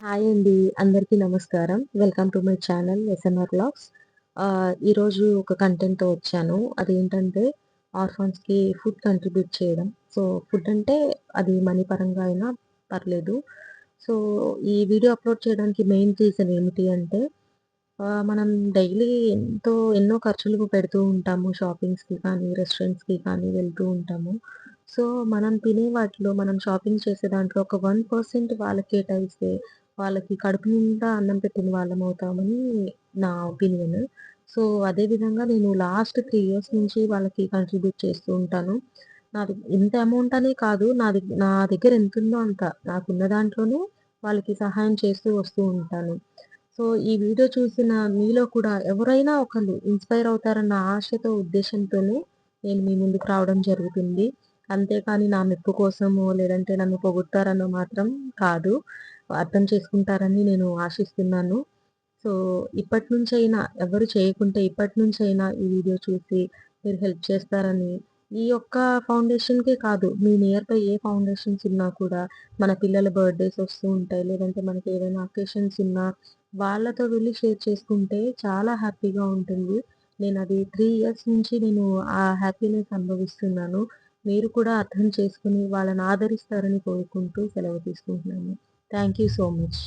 హాయ్ అండి. అందరికీ నమస్కారం. Welcome to my channel SNR vlogs. ఈరోజు ఒక కంటెంట్‌తో వచ్చాను. అదేంటంటే ఆర్ఫాన్స్‌కి ఫుడ్ కంట్రిబ్యూట్ చేయడం. సో, ఫుడ్ అంటే అది మనీ పరంగా అయినా పర్లేదు. సో, ఈ వీడియో అప్‌లోడ్ చేయడానికి మెయిన్ రీజన్ ఏమిటి అంటే మనం డైలీ ఎన్నో ఖర్చులు పెడుతూ ఉంటాము. షాపింగ్స్‌కి కానీ, రెస్టారెంట్స్‌కి కానీ వెళ్తూ ఉంటాము. సో, మనం తినే వాటిలో మనం షాపింగ్ చేసే దాంట్లో ఒక 1% వాళ్ళకి కేటాయిస్తే వాళ్ళకి కడుపు నిండా అన్నం పెట్టిన వాళ్ళమవుతామని నా ఒపీనియన్. సో, అదే విధంగా నేను లాస్ట్ 3 ఇయర్స్ నుంచి వాళ్ళకి కంట్రిబ్యూట్ చేస్తూ ఉంటాను. నాది ఇంత అమౌంట్ అనే కాదు. నా దగ్గర ఎంతుందో అంత. నాకున్న దాంట్లోనే వాళ్ళకి సహాయం చేస్తూ వస్తూ ఉంటాను. సో, ఈ వీడియో చూసిన మీలో కూడా ఎవరైనా ఒకళ్ళు ఇన్‌స్పైర్ అవుతారన్న ఆశతో, ఉద్దేశ్యంతోనే నేను మీ ముందుకు రావడం జరుగుతుంది. అంతేకానీ నా మెప్పు కోసమో, లేదంటే నన్ను పొగుడుతారనో మాత్రం కాదు. అర్థం చేసుకుంటారని నేను ఆశిస్తున్నాను. సో, ఇప్పటినుంచైనా ఎవరు చేయకుంటే ఇప్పటినుంచైనా ఈ వీడియో చూసి మీరు హెల్ప్ చేస్తారని, ఈ యొక్క ఫౌండేషన్‌కే కాదు, మీ నియర్ బై ఏ ఫౌండేషన్స్ ఉన్నా కూడా మన పిల్లల బర్త్‌డేస్ వస్తూ ఉంటాయి. లేదంటే మనకి ఏదైనా అకేషన్స్ ఉన్నా వాళ్ళతో వెళ్లి షేర్ చేసుకుంటే చాలా హ్యాపీగా ఉంటుంది. నేనది 3 ఇయర్స్ నుంచి ఆ హ్యాపీనెస్ అనుభవిస్తున్నాను. మీరు కూడా అర్థం చేసుకొని వాళ్ళని ఆదరిస్తారని కోరుకుంటూ సెలవు తీసుకుంటున్నాను. Thank you so much.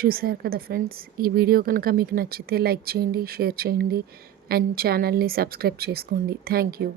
చూసారు కదా ఫ్రెండ్స్, ఈ వీడియో కనుక మీకు నచ్చితే లైక్ చేయండి, షేర్ చేయండి అండ్ ఛానల్ని సబ్స్క్రైబ్ చేసుకోండి. Thank you.